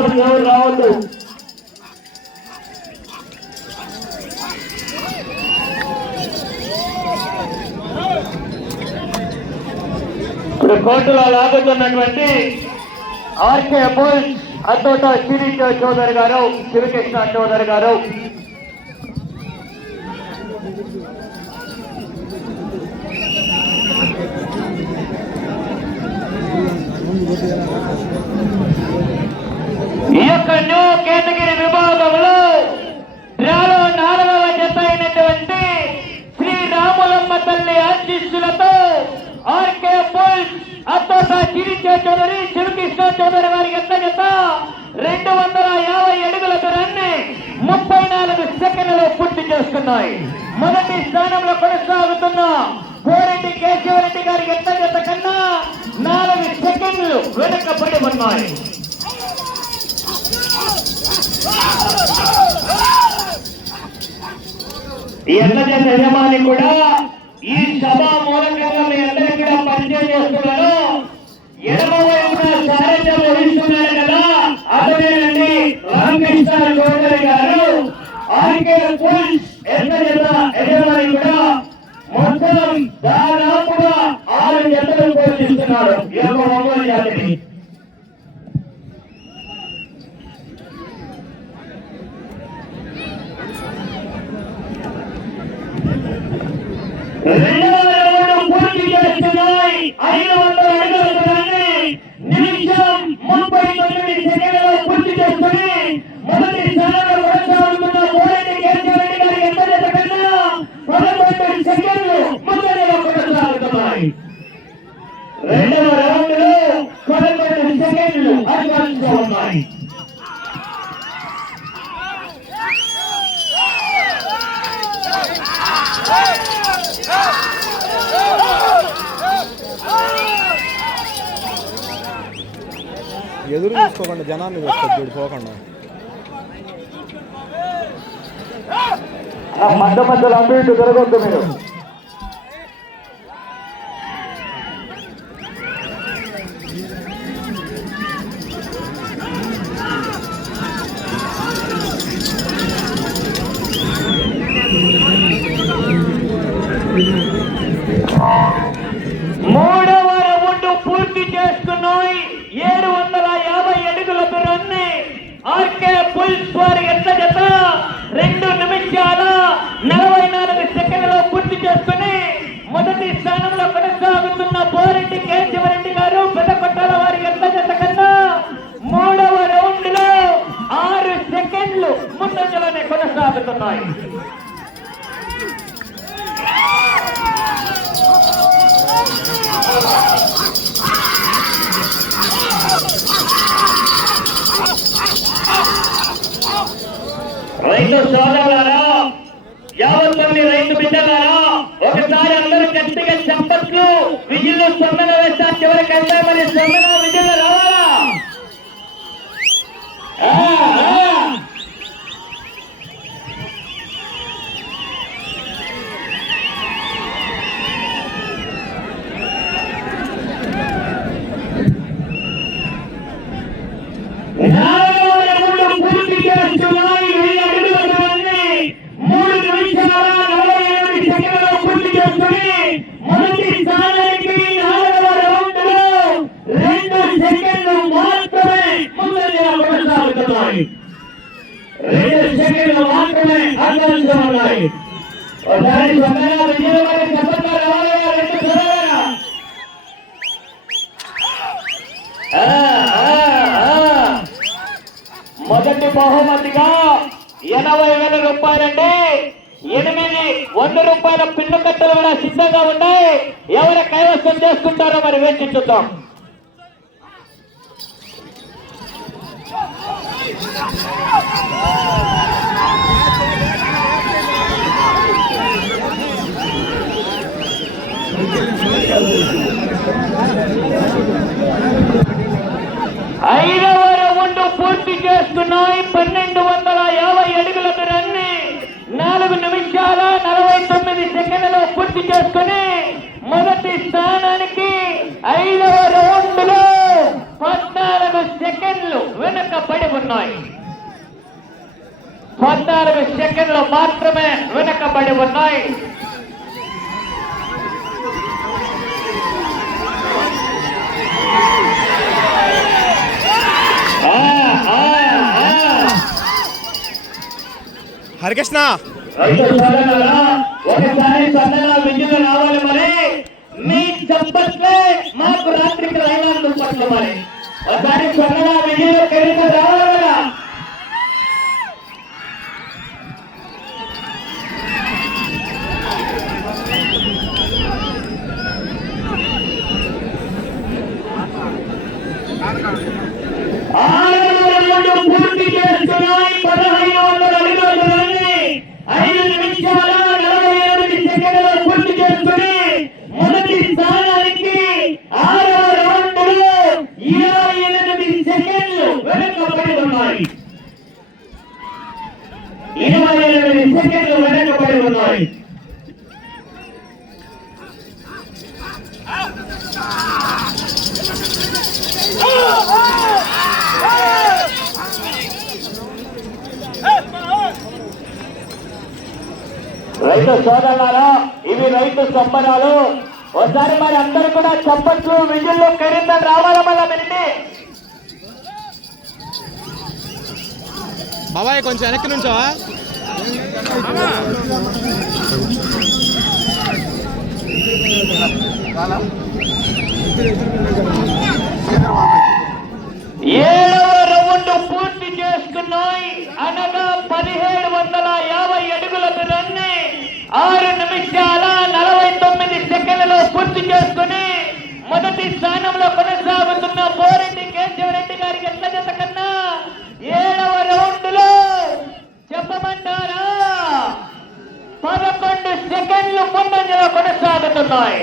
లోపలికి ఎవరు రావద్దు. ఇప్పుడు కోర్టులో లాగుతున్నటువంటి ఆర్కే బుల్స్ అతోట కిరీట్ చౌదరి గారు, శివకృష్ణ చౌదరి గారు. ఈ యొక్క న్యూ కేటగిరీ విభాగంలో డ్రాలో 4వ జత అయినటువంటి శ్రీరాములమ్మ తల్లి ఆశీస్సులతో ఆర్కే బుల్స్ అత్తోట కిరీట్ చౌదరి, శివకృష్ణ చౌదరి వారి యొక్క జత 250 అడుగుల దూరాన్ని 34 సెకండ్లలో పూర్తి చేస్తున్నాయి. మొదటి స్థానంలో కొనసాగుతున్న కోరెడ్డి కేశవరెడ్డి గారి యొక్క జత కన్నా 4 సెకండ్లు వెనకబడి ఉన్నాయి. ఈ ఎల్ల జత యజమాని కూడా ఈ సభ మూలంగా మీ అందరికీ కూడా పరిచయం చేస్తున్నారు. ఎడమ వైపున సారథ్యం వహిస్తున్నారు కదా, అతనేనండి రామకృష్ణ చౌదరి గారు. ఆర్కే బుల్స్ ఎల్ల జత యజమాని కూడా మొత్తం దాదాపుగా 6 జతలు పోషిస్తున్నారు ఈ యొక్క ఒంగోలు జాతిని. రెండవ రౌండ్ పూర్తి చేస్తున్నాయి. 500 అడుగుల దూరాన్ని నిమిషం 39 సెకండ్లలో పూర్తి చేసుకుని మొదటి స్థానంలో కొనసాగుతున్న కోరెడ్డి కేశవరెడ్డి గారి ఎంత జత కన్నా 11 సెకండ్లు ముందంజలో కొనసాగుతున్నాయి. రెండవ రౌండ్ లో 11 సెకండ్లు అడ్వాన్స్ గా ఉన్నాయి. ఎదురు చూసుకోకుండా జనాన్ని చూసుకోండి, పోకుండా మధ్య మధ్యలో అటు ఇటు తిరగొద్దు మీరు. మూడవ రౌండ్ పూర్తి చేస్తున్నాయి. 750 అడుగుల దూరాన్ని ఆర్కే బుల్స్ వారి ఎంత జత 2 నిమిషాల 44 సెకండ్లలో పూర్తి చేసుకుని మొదటి స్థానంలో కొనసాగుతున్న కోరెడ్డి కేశవరెడ్డి గారు పెద్దకొట్టాల వారి ఎంత జత కన్నా 3వ రౌండ్ లో 6 సెకండ్లు ముందంజలోనే కొనసాగుతున్నాయి. రైతు సోదరులారా, యావత్ మంది రైతు బిడ్డలారా, ఒకసారి అందరూ గట్టిగా చప్పట్లు విజిల్లు స్పందన వేస్తారు. చివరికంటే మరి స్పందన విజిల్లు రావాలా? పూర్తి చేస్తున్నాయి. 1000 అడుగుల దూరాన్ని 3 నిమిషాల 47 సెకండ్లలో పూర్తి చేసుకుని మొదటి స్థానానికి 4వ రౌండ్ లో 2 సెకండ్లు మాత్రమే ముందంజలో కొనసాగుతున్నాయి. 2 సెకండ్లు మాత్రమే అడ్వాన్స్ ఉన్నాయి. ఒకసారి స్పందన విజయవాడ చెప్పండి రావాలా? 2 సెకండ్ల మొదటి బహుమతిగా 80,000 రూపాయలండి. 8 100 రూపాయల పిన్ను కట్టలు కూడా సిద్ధంగా ఉన్నాయి. ఎవరు కైవసం చేసుకుంటారో మరి వేచి చూద్దాం. ఐదవ రౌండ్ పూర్తి చేస్తున్నాయి. 1250 అడుగుల దూరాన్ని 4 నిమిషాల 49 సెకండ్లలో పూర్తి చేసుకుని మొదటి స్థానానికి 5వ రౌండ్ లో 14 సెకండ్లు వెనకబడి ఉన్నాయి. 14 సెకండ్లు మాత్రమే వెనకబడి ఉన్నాయి. హరికృష్ణ ఒకసారి సన్నగా విజయం రావాలి. మరి మీ చప్పట్లే మాకు రాత్రికి రైనా దుప్పట్లు. మరి ఒకసారి సన్నగా విజయం కలిసి రావాలి కదా. పూర్తి చేస్తున్నాయి. 1500 అడుగులని 5 నిమిషాల 47 సెకండ్లు పూర్తి చేసుకుని మొదటి స్థానానికి 6వ రౌండ్లో 28 సెకండ్లు వెనకబడి ఉన్నాయి. 28 సెకండ్లు వెనకబడి ఉన్నాయి. రైతు సోదరులారా, ఇవి రైతు సంబరాలు. ఒకసారి మరి అందరూ కూడా చప్పట్లు విజుల్లో కరీందర్ రావాలా. మళ్ళా పెట్టి బాబాయ్ కొంచెం వెనక్కి నుంచోవా. ఏడవ రౌండ్ పూర్తి చేసుకున్నాయి. అనగా 1750 అడుగుల దూరాన్ని 6 నిమిషాల 49 సెకండ్లలో పూర్తి చేసుకుని మొదటి స్థానంలో కొనసాగుతున్న బోరెడ్డి కేశవరెడ్డి గారికి ఎట్ల జత కన్నా 7వ రౌండ్లో చెప్పమంటారా 11 సెకండ్లు ముందంజలో కొనసాగుతున్నాయి.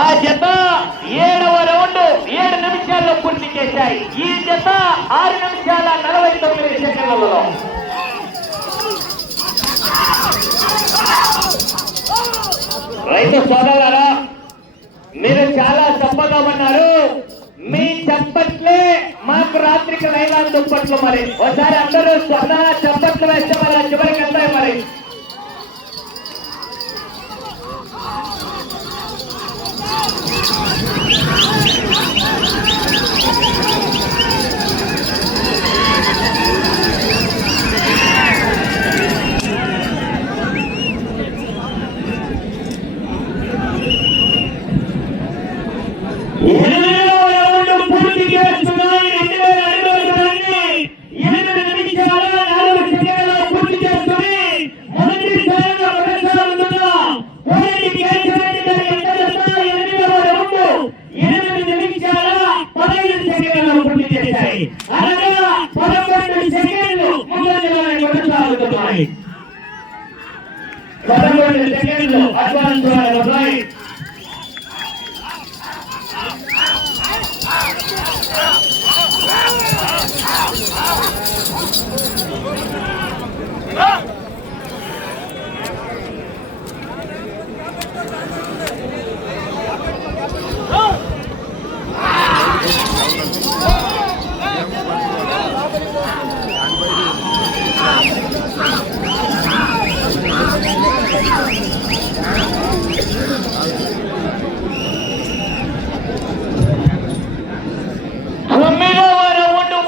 ఆ జత 7వ రౌండ్ 7 నిమిషాల్లో పూర్తి చేశాయి. ఈ జత 6 నిమిషాల 49 సెకండ్లలో. రైతు సోదరులారా, మీరు చాలా చప్పగామన్నారు. మీ చప్పట్లే మాకు రాత్రికి రైలా దుప్పట్లు. మరి ఒకసారి అందరూ స్వతహా చప్పట్లు వేస్తే మరి చివరికి వెళ్తాయి. మరి పూర్తి చేస్తున్నాయి. 2000 అడుగులని 8 నిమిషాల 4 సెకండ్లలో పూర్తి చేసుకుని మొదటి స్థానంలో కొనసాగుతున్న బోరెడ్డి కేశవరెడ్డి గారి ఎంత జత 8వ రౌండ్ 8 నిమిషాల 15 సెకండ్లలో పూర్తి చేశాయి. అనగా 11 సెకండ్లు ముందంజలోనే కొనసాగుతున్నాయి. 11 సెకండ్లు అడ్వాన్స్ ఉన్నాయి.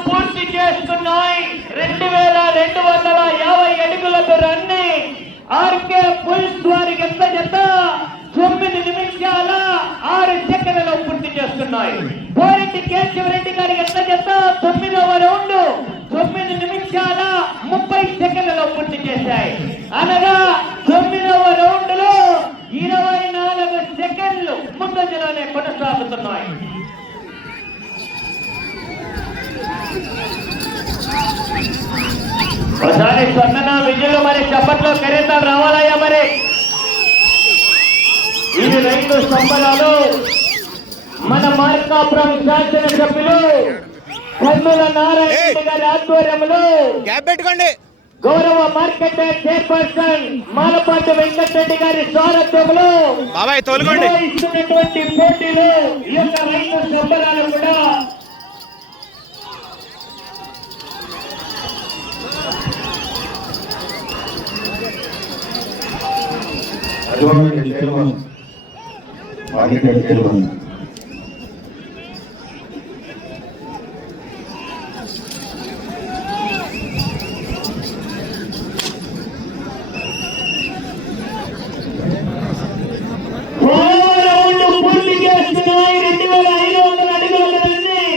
పూర్తి చేసుకున్నాయి. 2250 అడుగుల దూరాన్ని ఆర్కే పుల్స్ వారికి ఎంత జత 9 నిమిషాల 6 సెకండ్లలో పూర్తి చేస్తున్నాయి. బోరెడ్డి కేశవరెడ్డి గారికి ఎంత జత 9వ రౌండ్ 9 నిమిషాల 30 సెకండ్లలో పూర్తి చేశాయి. అనగా 9వ రౌండ్ లో 24 సెకండ్లు ముందంజలోనే కొనసాగుతున్నాయి. ఒకసారి స్వర్ణ విజయులు మరి చప్పట్లో కరీందర్ రావాలయ్యా. మరి ఇది రైతు సంబరాలు. మన మార్కాపురం శాసనసభ్యులు కన్నుల నారాయణ గారి ఆధ్వర్యంలో గౌరవ మార్కెట్ చైర్పర్సన్ మాలపాటి వెంకటరెడ్డి గారి సారథ్యంలో ఇస్తున్నటువంటి పోటీలు ఈ యొక్క రైతు సంబరాలు కూడా మధువారెడ్డి చైర్మన్ వాగిరెడ్డి చైర్మన్ పూర్తి చేస్తున్నాయి. 2500 అడుగులని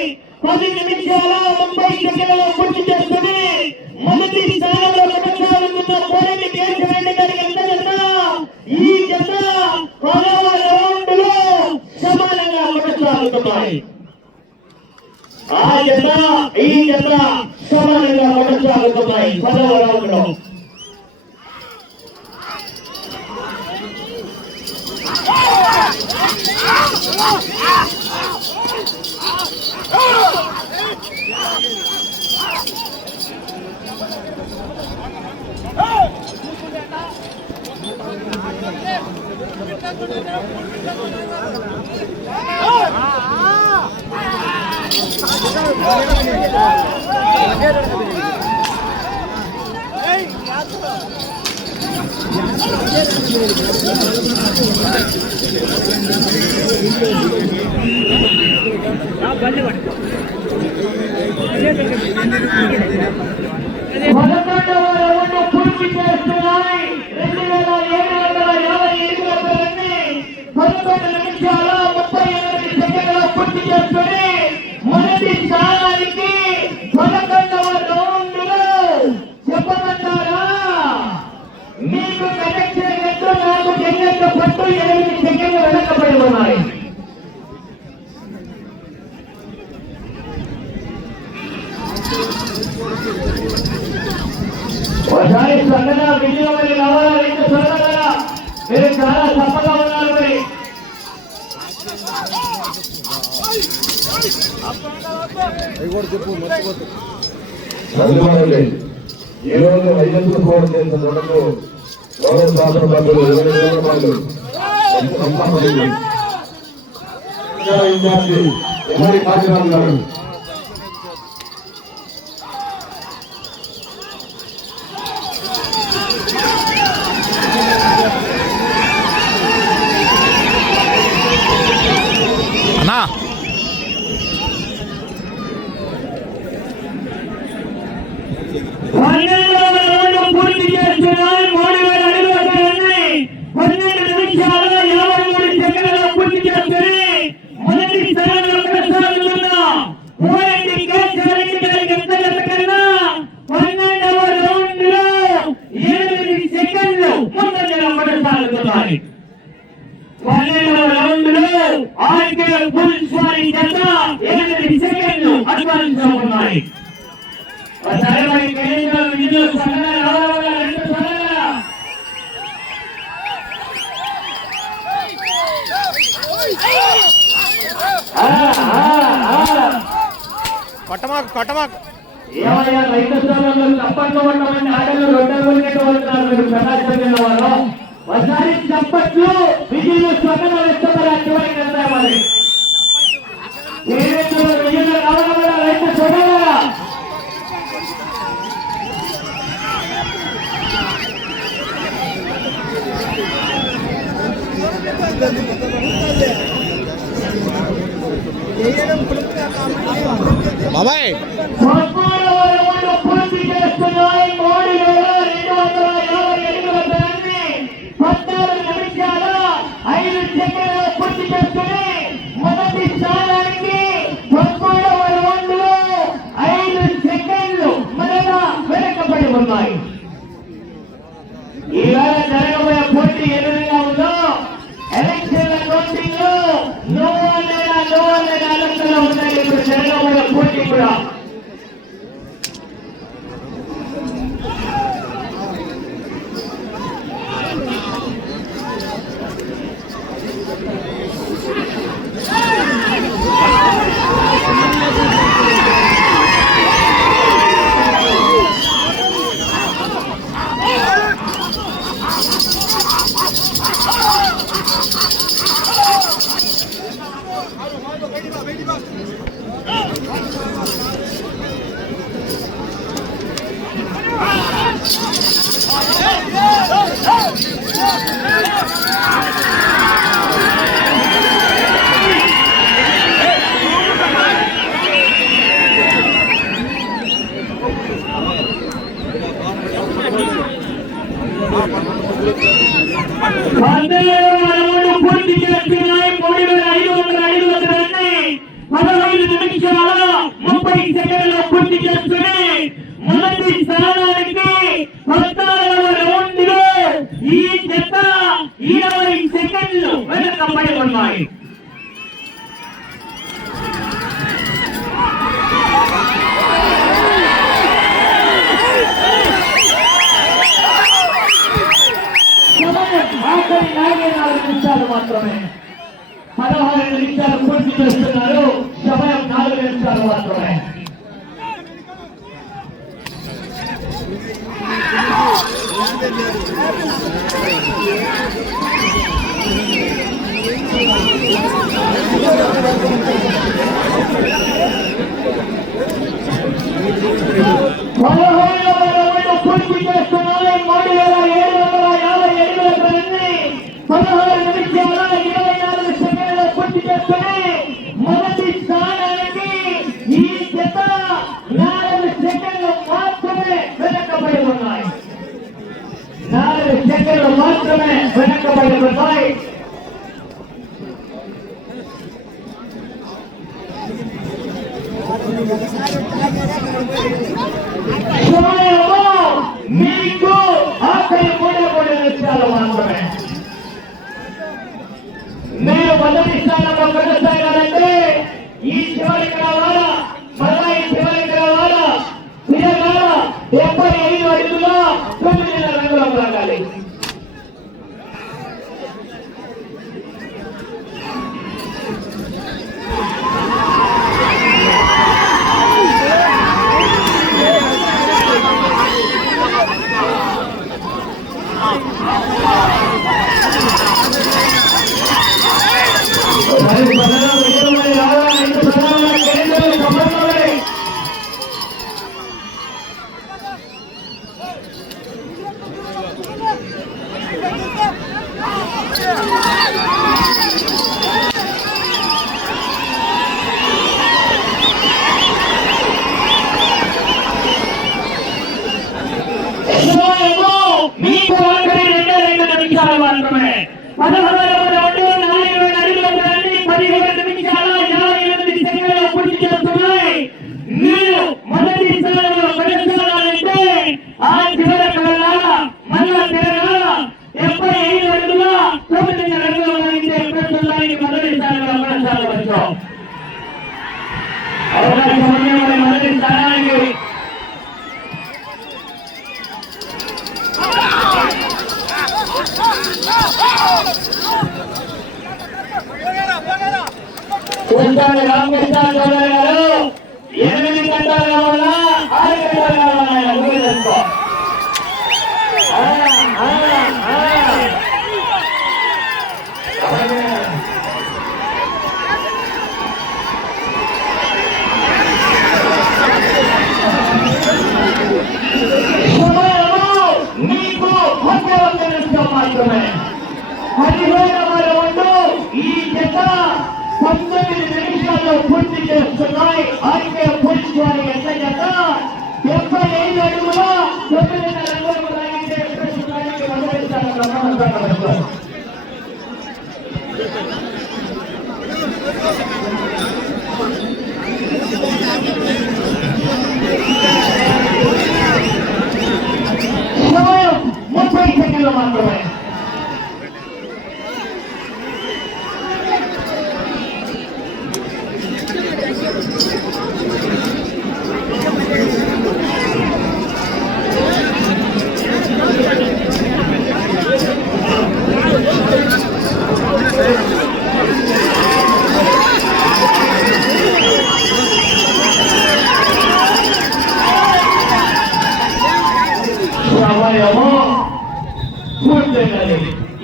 10 నిమిషాల 30 సెకండ్లలో పూర్తి చేస్తుంది. మొదటి స్థానంలో కొనసాగుతున్న పోరెడ్డి కేశవరెడ్డి గారికి ఎంత జత? ఈ జత 10వ రౌండ్ లో సమానంగా కొనసాగుతున్నాయి. ఆ జత ఈ జత సమానంగా కొనసాగుతున్నాయి 10వ రౌండ్ లో. పూర్తి చేస్తున్నాయి. 2750 నిమిషాల 38 సెకండ్లలో పూర్తి చేస్తుంది. మొదటి స్థానానికి 11వ రౌండ్ లో చెప్పమంటారా? మీకు కనెక్షన్ ఎంతో నాకు జగన్ పట్టు 8 సెకండ్లు వెనకబడి ఉన్నాయి. ఒకసారి స్పందన విజయమని రావాలా? రెండు స్పందన మీరు చాలా చప్పగా ఉన్నారు. మరి మధువారెడ్డి ఈ రోజు 5 కోట్లు చేసిన మొదలు గౌరవ శాసన సభ్యులు 20,000 రూపాయలు ఎవరి కాకినాడ గారు అన్నా పూర్తి చేస్తున్నాయి. 3000 అడుగులని 12 నిమిషాల 53 సెకండ్లలో పూర్తి చేస్తుంది. మొదటి స్థానంలో కొనసాగుతున్న పోరెడ్డి కేశవరెడ్డి గారికి ఎంత జత కన్నా 12వ రౌండ్ లో 8 సెకండ్లు ముందంజలో కొనసాగుతున్నాయి. 12వ రౌండ్ లో ఆర్కే పుల్స్ వారి జత 8 సెకండ్లు అడ్వాన్స్ లో ఉన్నాయి. కొట్టమాకు ఏమయ్యా రైతు స్థానంలో చప్పట్లు కొట్టమని ఆటలు 2 వికెట్లు పడుతున్నారు. మీరు ప్రకాశం జిల్లా వారు ఒకసారి చప్పట్లు విజయులు స్వతంత్ర వ్యక్తపడి అర్థమైందా? మరి విజయులు రావడం వల్ల రైతు చూడాలా? బాబాయ్ పూర్తి చేస్తున్నాయి. 3250 అడుగులని 14 నిమిషాల 5 సెకండ్లలో పూర్తి చేస్తుంది. మొదటి స్థానానికి 13వ రౌండ్ లో 5 సెకండ్లు మరలా వెనకబడి ఉన్నాయి. ఈవేళ జరగబోయే పోటీ ఏ విధంగా ఉందో ఎలక్షన్ల కౌంటింగ్ లో నోవాలేనా లెక్కలో ఉన్నాయి. ఇప్పుడు జరగబోయే పోటీ కూడా పూర్తి చేస్తున్నాయి. 3,500 15 నిమిషాల 30 సెకండ్లు పూర్తి చేసుకుని మొదటి స్థానానికి 14వ రౌండ్ లో ఈ జత 20 సెకండ్లు వెనకబడి ఉన్నాయి. ఆఖరి 44 నిమిషాలు మాత్రమే. 16 నిమిషాలు పూర్తి చేస్తున్నారు. సమయం 4 నిమిషాలు మాత్రమే. పూర్తి చేస్తున్నారు. 3,758 నిమిషాల 24 సెకండ్లు పూర్తి చేసుకుని మొదటి స్థానానికి ఈ జత 4 సెకండ్లు మాత్రమే వెనకబడి ఉన్నాయి. 4 సెకండ్లు మాత్రమే వెనకబడి ఉన్నాయి. మీకు ఆఖరి 3 నిమిషాలు మాత్రమే. మీరు మొదటి స్థానంలో కొనసాగాలంటే ఈ చివరికి రావాలా, మళ్ళా ఈ చివరికి రావాలా, తిరగాల 75 అడుగుల 9 రంగులో రాగాలి. మీకు ఆఖరి 2 నిమిషాలు మాత్రమే. 16వ రౌండ్ 4,000 అడుగుల దూరాన్ని 17 నిమిషాల 58 సెకండ్లు పూర్తి చేస్తున్నాయి. మీరు మొదటి స్థానంలో కొనసాగాలంటే ఆ చివరకు వెళ్ళాలా, మళ్ళా తిరగాల 75 అడుగుల 9 రంగుల ప్రస్తుతానికి మొదటి స్థానంలో కొనసాగవచ్చు. అవకాశం ఉన్నవారి మొదటి స్థానానికి రామకృష్ణ చౌదరి గారు 8 గంటల వల్ల 6 గంటల మీకు 31 నిమిషం మాత్రమే. 15వ రౌండ్ ఈ జత 19 నిమిషాల్లో పూర్తి చేస్తున్నాయి. ఆర్కే పోలీసు వారి ఎంత జత 75 అడుగుల 9 రంగులు రాయించే ప్రస్తుతానికి మొదటి స్థానంలో కొనసాగవచ్చు. సమయం 30 సెకండ్లు మాత్రమే.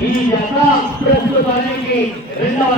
ఈ జత ప్రస్తుతానికి 2వ